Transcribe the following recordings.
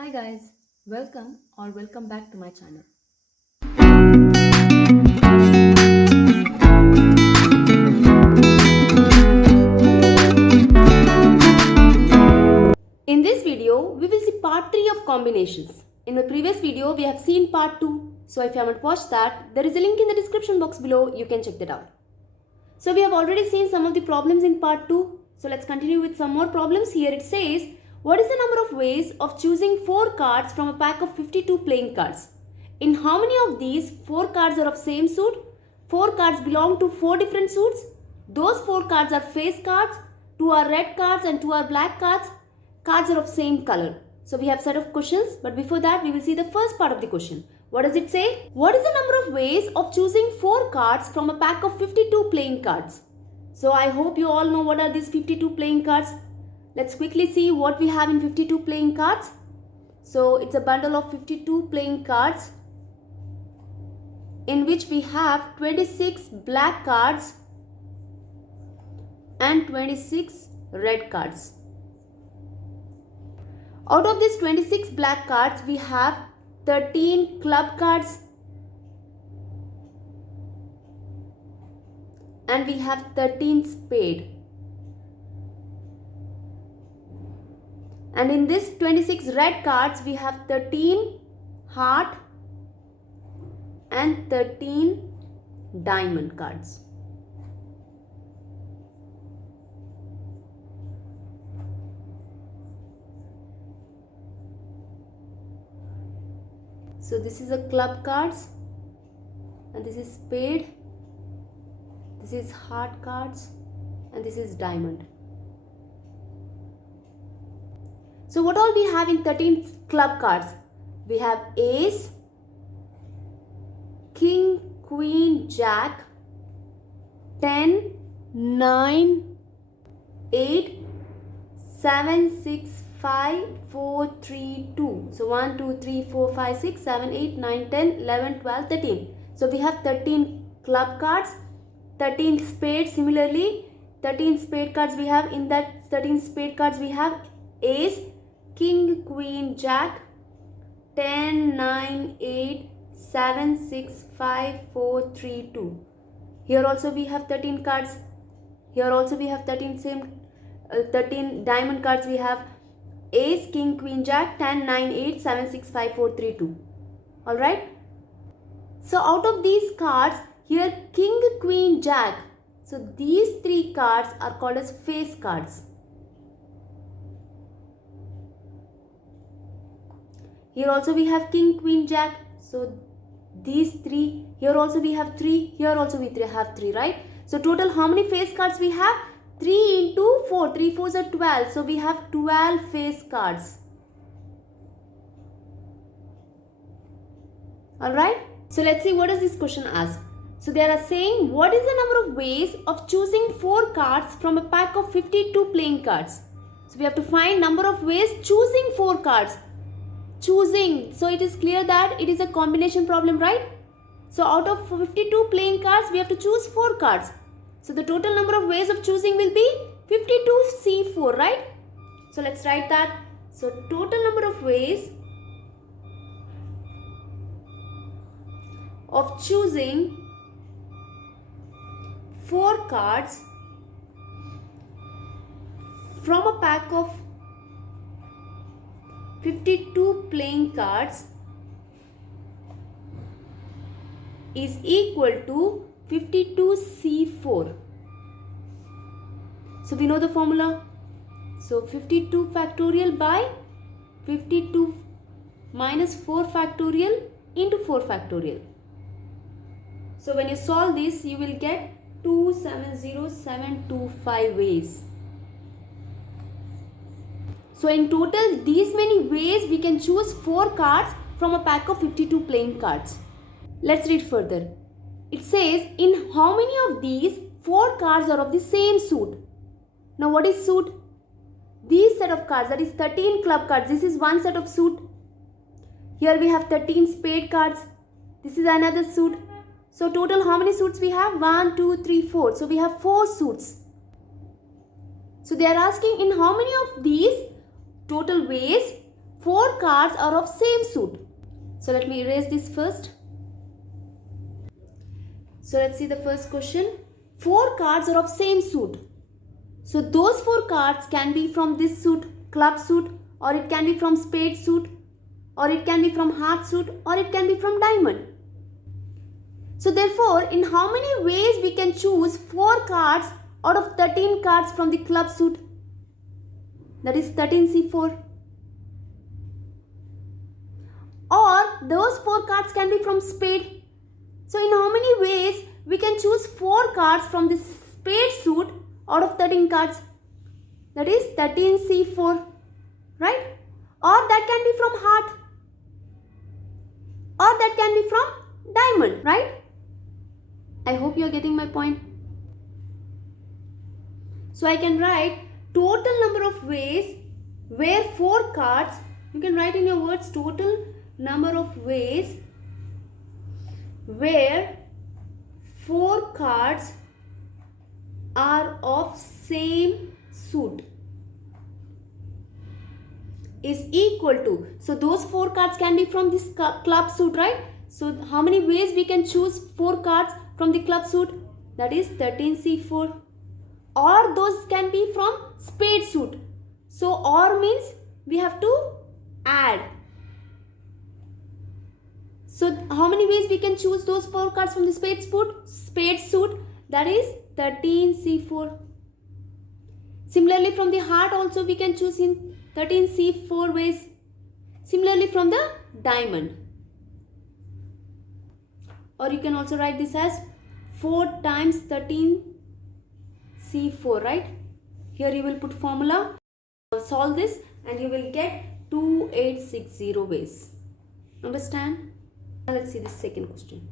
Hi guys, welcome back to my channel. In this video, we will see part 3 of combinations. In my previous video, we have seen part 2. So if you haven't watched that, there is a link in the description box below. You can check that out. So we have already seen some of the problems in part 2. So let's continue with some more problems. Here it says, what is the number of ways of choosing 4 cards from a pack of 52 playing cards? In how many of these 4 cards are of same suit? 4 cards belong to 4 different suits. Those 4 cards are face cards, 2 are red cards and 2 are black cards. Cards are of same color. So we have set of questions, but before that we will see the first part of the question. What does it say? What is the number of ways of choosing 4 cards from a pack of 52 playing cards? So I hope you all know what are these 52 playing cards. Let's quickly see what we have in 52 playing cards. So it's a bundle of 52 playing cards in which we have 26 black cards and 26 red cards. Out of these 26 black cards, we have 13 club cards and we have 13 spade. And in this 26 red cards, we have 13 heart and 13 diamond cards. So this is a club cards and this is spade, this is heart cards and this is diamond. So what all we have in 13 club cards? We have ace, king, queen, jack, 10, 9, 8, 7, 6, 5, 4, 3, 2. So 1, 2, 3, 4, 5, 6, 7, 8, 9, 10, 11, 12, 13. So we have 13 club cards, 13 spades. Similarly, 13 spade cards we have. In that 13 spade cards we have ace, king, queen, jack, 10, 9, 8, 7, 6, 5, 4, 3, 2. Here also we have 13 cards. Here also we have 13 diamond cards we have. Ace, king, queen, jack, 10, 9, 8, 7, 6, 5, 4, 3, 2. Alright. So out of these cards, here king, queen, jack. So these 3 cards are called as face cards. Here also we have king, queen, jack. So these 3. Here also we have 3. Here also we have 3, right? So total how many face cards we have? 3 into 4. 3 4s are 12. So we have 12 face cards. Alright. So let's see what does this question ask. So they are saying what is the number of ways of choosing 4 cards from a pack of 52 playing cards. So we have to find number of ways choosing 4 cards. Choosing. So it is clear that it is a combination problem, right? So out of 52 playing cards, we have to choose 4 cards. So the total number of ways of choosing will be 52C4, right? So let's write that. So total number of ways of choosing 4 cards from a pack of 52 playing cards is equal to 52C4. So we know the formula. So 52 factorial by 52 minus 4 factorial into 4 factorial. So when you solve this, you will get 270725 ways. So in total, these many ways we can choose 4 cards from a pack of 52 playing cards. Let's read further. It says, in how many of these 4 cards are of the same suit? Now what is suit? These set of cards, that is 13 club cards. This is one set of suit. Here we have 13 spade cards. This is another suit. So total how many suits we have? 1, 2, 3, 4. So we have 4 suits. So they are asking in how many of these total ways 4 cards are of same suit. So let me erase this first. So let's see the first question. 4 cards are of same suit. So those 4 cards can be from this suit, club suit, or it can be from spade suit, or it can be from heart suit, or it can be from diamond. So therefore, in how many ways we can choose 4 cards out of 13 cards from the club suit? That is 13C4. Or those 4 cards can be from spade. So in how many ways we can choose 4 cards from this spade suit out of 13 cards? That is 13C4, right? Or that can be from heart, or that can be from diamond, right? I hope you are getting my point. So I can write total number of ways where 4 cards, you can write in your words total number of ways where 4 cards are of same suit is equal to, so those 4 cards can be from this club suit, right? So how many ways we can choose 4 cards from the club suit? That is 13C4. Or those can be from spade suit. So or means we have to add. So how many ways we can choose those 4 cards from the spade suit? That is 13C4. Similarly from the heart also we can choose in 13C4 ways. Similarly from the diamond. Or you can also write this as 4 times 13C4, right? Here you will put formula. Solve this and you will get 2860 ways. Understand? Now let's see the second question.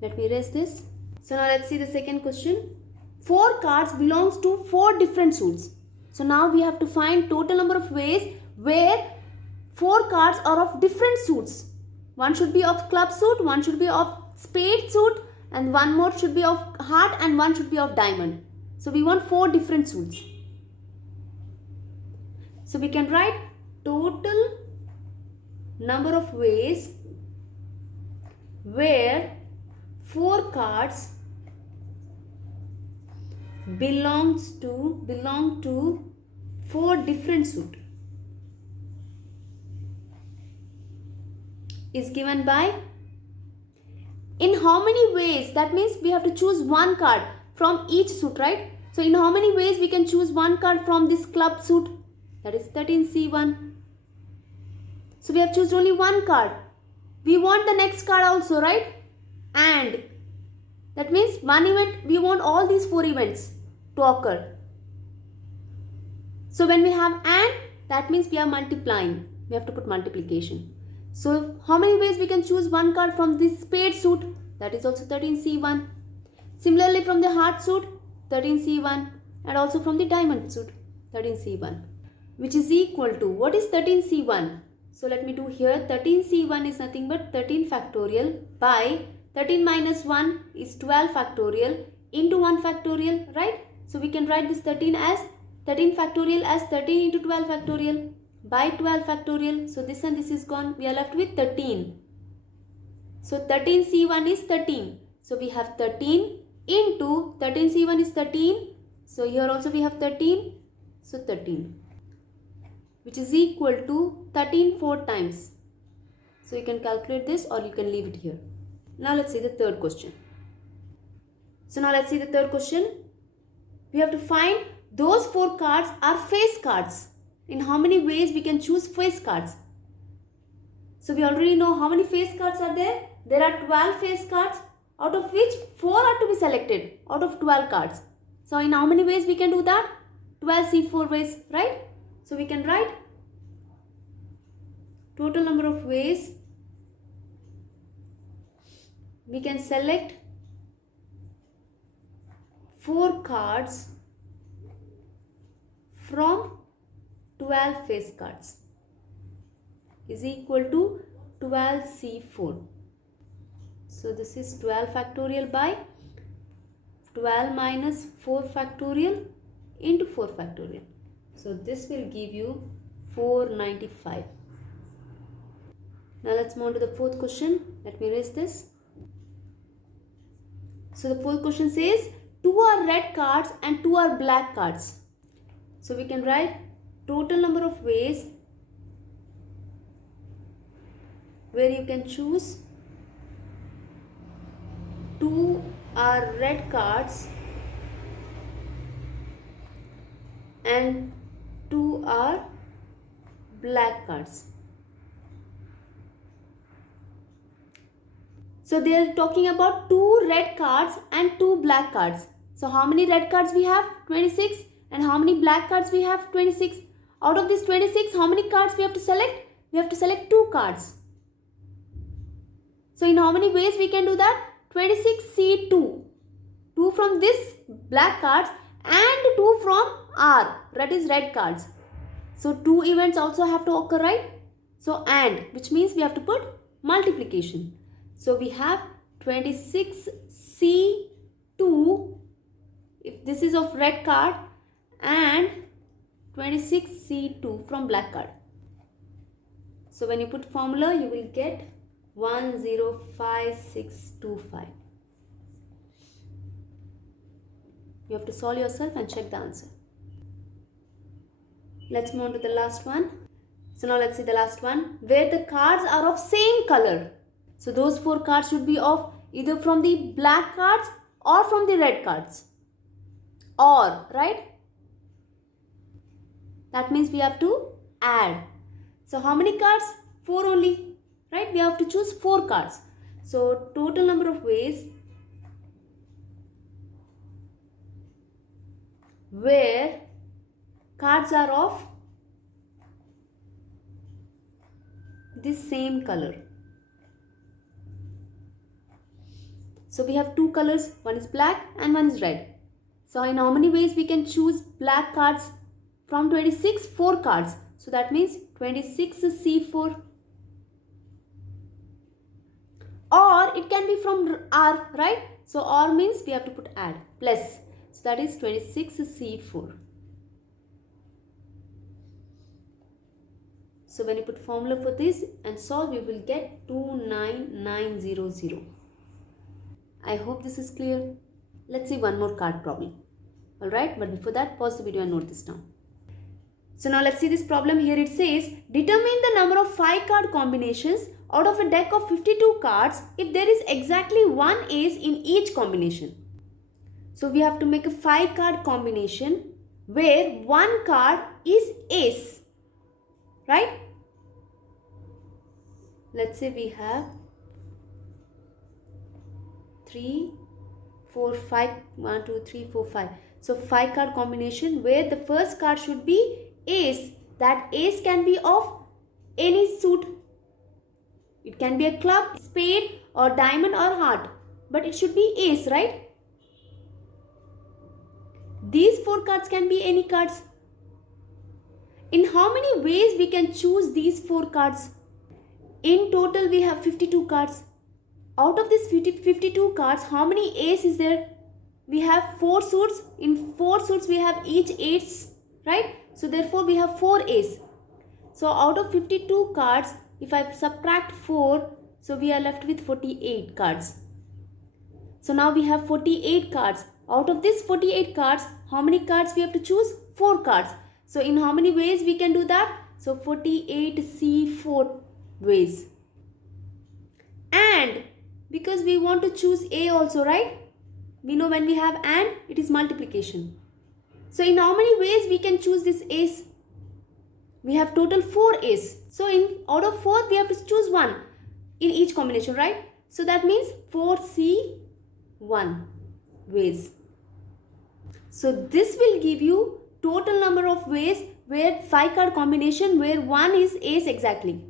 Let me erase this. So now let's see the second question. 4 cards belongs to 4 different suits. So now we have to find total number of ways where 4 cards are of different suits. One should be of club suit, one should be of spade suit, and one more should be of heart, and one should be of diamond. So we want 4 different suits. So we can write total number of ways where 4 cards belong to 4 different suit is given by, in how many ways, that means we have to choose 1 card from each suit, right? So in how many ways we can choose 1 card from this club suit? That is 13C1. So we have choose only 1 card. We want the next card also, right? And that means one event, we want all these 4 events to occur. So when we have and, that means we are multiplying. We have to put multiplication. So how many ways we can choose 1 card from this spade suit? That is also 13C1. Similarly from the heart suit, 13C1, and also from the diamond suit, 13C1, which is equal to, what is 13C1? So let me do here, 13C1 is nothing but 13 factorial by 13 minus 1 is 12 factorial into 1 factorial, right? So we can write this 13 factorial as 13 into 12 factorial by 12 factorial. So this and this is gone. We are left with 13. So 13C1 is 13. So we have 13 into 13C1 is 13. So here also we have 13. So 13, which is equal to 13 4 times. So you can calculate this or you can leave it here. Now let's see the third question. So now let's see the third question. We have to find those 4 cards are face cards. In how many ways we can choose face cards? So we already know how many face cards are there. There are 12 face cards, out of which 4 are to be selected out of 12 cards. So in how many ways we can do that? 12C4 ways, right? So we can write total number of ways we can select 4 cards from 12 face cards is equal to 12C4. So this is 12 factorial by 12 minus 4 factorial into 4 factorial. So this will give you 495. Now let's move on to the fourth question. Let me erase this. So the fourth question says 2 are red cards and 2 are black cards. So we can write total number of ways where you can choose 2 are red cards and 2 are black cards. So they are talking about 2 red cards and 2 black cards. So how many red cards we have? 26. And how many black cards we have? 26. Out of these 26, how many cards we have to select? We have to select 2 cards. So in how many ways we can do that? 26C2. 2 from this black cards and 2 from R, that is red cards. So 2 events also have to occur, right? So and, which means we have to put multiplication. So we have 26C2 if this is of red card and 26C2 from black card. So when you put formula, you will get 105625. You have to solve yourself and check the answer. Let's move on to the last one. So now let's see the last one, where the cards are of same color. So those 4 cards should be of either from the black cards or from the red cards. Or, right? That means we have to add. So how many cards? 4 only, right? We have to choose 4 cards. So total number of ways where cards are of the same color. So we have 2 colors, one is black and one is red. So in how many ways we can choose black cards from 26? 4 cards. So that means 26 is C4. Or it can be from R, right? So or means we have to put add plus. So that is 26 is C4. So when you put formula for this and solve, you will get 29900. I hope this is clear. Let's see one more card problem. Alright, but before that, pause the video and note this down. So now let's see this problem. Here it says, determine the number of 5 card combinations out of a deck of 52 cards if there is exactly 1 ace in each combination. So we have to make a 5 card combination where 1 card is ace. Right? Let's say we have 3, 4, 5, 1, 2, 3, 4, 5. So 5 card combination where the first card should be ace. That ace can be of any suit. It can be a club, spade or diamond or heart. But it should be ace, right? These 4 cards can be any cards. In how many ways we can choose these 4 cards? In total we have 52 cards. Out of these 52 cards, how many ace is there? We have 4 suits. In 4 suits we have each ace, right? So therefore we have 4 ace. So out of 52 cards, if I subtract 4, so we are left with 48 cards. So now we have 48 cards. Out of these 48 cards, how many cards we have to choose? 4 cards. So in how many ways we can do that? So 48C4 ways. And because we want to choose A also, right? We know when we have and, it is multiplication. So in how many ways we can choose this ace? We have total 4 ace. So out of 4 we have to choose 1 in each combination, right? So that means 4C1 ways. So this will give you total number of ways where 5 card combination where 1 is ace exactly.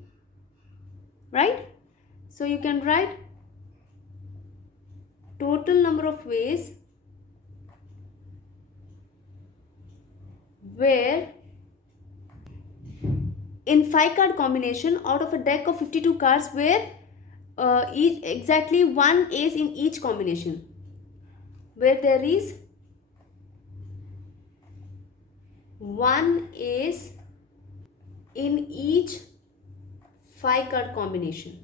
Right? So you can write total number of ways where in 5 card combination out of a deck of 52 cards where exactly 1 ace in each combination, where there is 1 ace in each 5 card combination.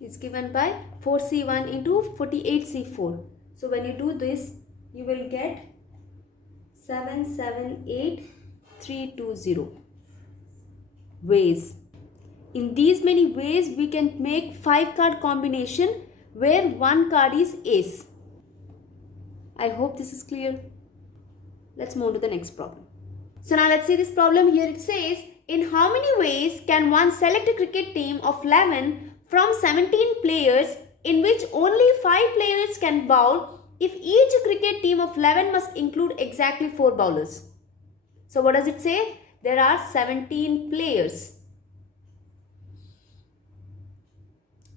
It's given by 4C1 into 48C4. So when you do this, you will get 778320 ways. In these many ways, we can make 5 card combination where one card is ace. I hope this is clear. Let's move to the next problem. So now let's see this problem. Here it says, in how many ways can one select a cricket team of 11 from 17 players in which only 5 players can bowl if each cricket team of 11 must include exactly 4 bowlers? So what does it say? There are 17 players.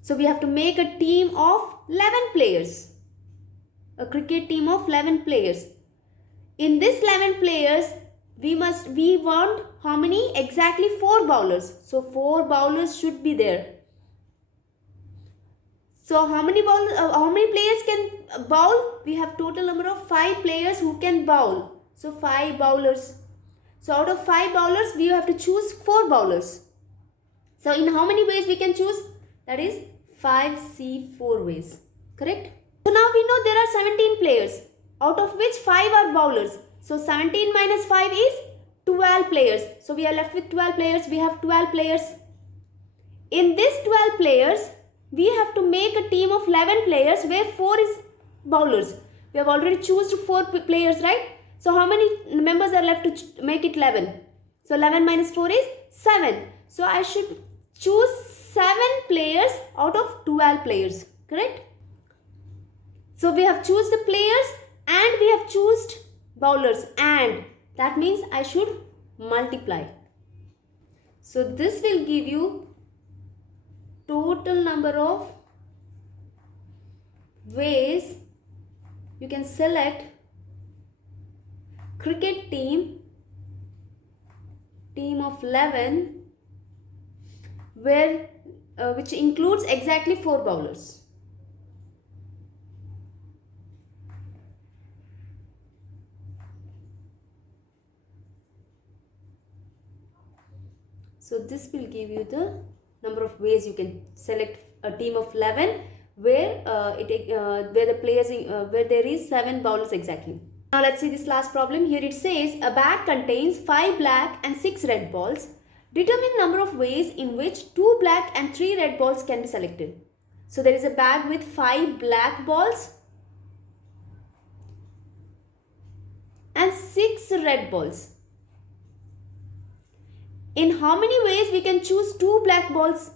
So we have to make a team of 11 players. A cricket team of 11 players. In this 11 players, we want how many? Exactly 4 bowlers. So 4 bowlers should be there. So how many players can bowl? We have total number of 5 players who can bowl. So 5 bowlers. So out of 5 bowlers, we have to choose 4 bowlers. So in how many ways we can choose? That is 5C4 ways. Correct? So now we know there are 17 players, out of which 5 are bowlers. So 17 minus 5 is 12 players. So we are left with 12 players. We have 12 players. In this 12 players, we have to make a team of 11 players where 4 is bowlers. We have already chosen 4 players, right? So how many members are left to make it 11? So 11 minus 4 is 7. So I should choose 7 players out of 12 players. Correct? So we have choose the players and we have choose bowlers, and that means I should multiply. So this will give you total number of ways you can select cricket team of 11 where which includes exactly 4 bowlers. So this will give you the number of ways you can select a team of 11 where where there is 7 bowlers exactly. Now let's see this last problem. Here it says a bag contains 5 black and 6 red balls. Determine number of ways in which 2 black and 3 red balls can be selected. So there is a bag with 5 black balls and 6 red balls. In how many ways we can choose 2 black balls?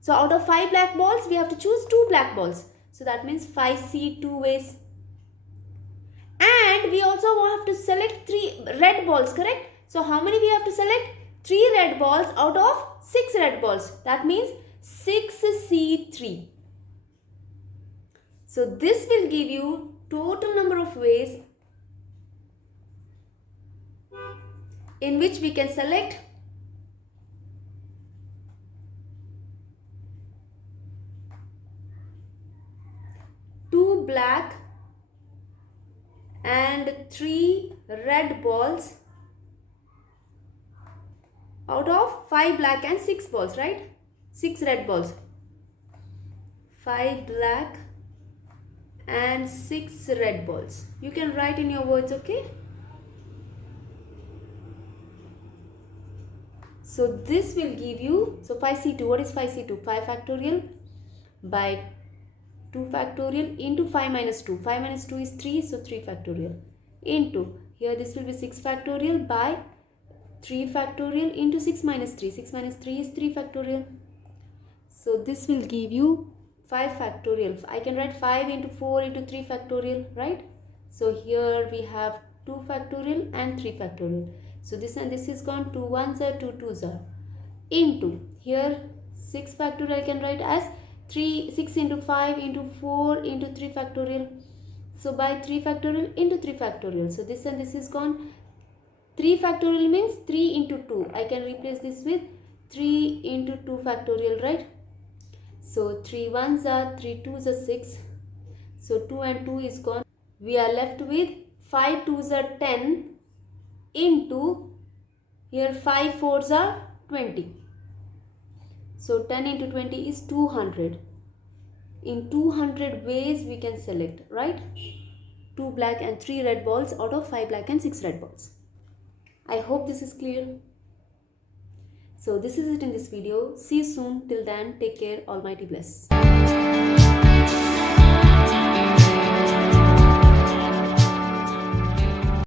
So out of 5 black balls, we have to choose 2 black balls. So that means 5C2 ways. And we also have to select 3 red balls, correct? So how many we have to select? 3 red balls out of 6 red balls. That means 6C3. So this will give you total number of ways in which we can select 2 black and 3 red balls out of 5 black and 6 balls, right? 6 red balls. 5 black and 6 red balls. You can write in your words, okay? So this will give you, so 5C2, what is 5C2? 5 factorial by 2 factorial into 5 minus 2. 5 minus 2 is 3, so 3 factorial into, here this will be 6 factorial by 3 factorial into 6 minus 3. 6 minus 3 is 3 factorial. So this will give you 5 factorial. I can write 5 into 4 into 3 factorial, right? So here we have 2 factorial and 3 factorial. So this and this is gone, 2 1s are 2 2s are, into here 6 factorial I can write as 6 into 5 into 4 into 3 factorial. So by 3 factorial into 3 factorial. So this and this is gone. 3 factorial means 3 into 2. I can replace this with 3 into 2 factorial, right? So 3 1s are 3 2s are 6. So 2 and 2 is gone. We are left with 5 2s are 10. into, here 5 fours are 20. So 10 into 20 is 200. In 200 ways we can select, right? 2 black and 3 red balls out of 5 black and 6 red balls. I hope this is clear. So this is it in this video. See you soon. Till then, take care. Almighty bless.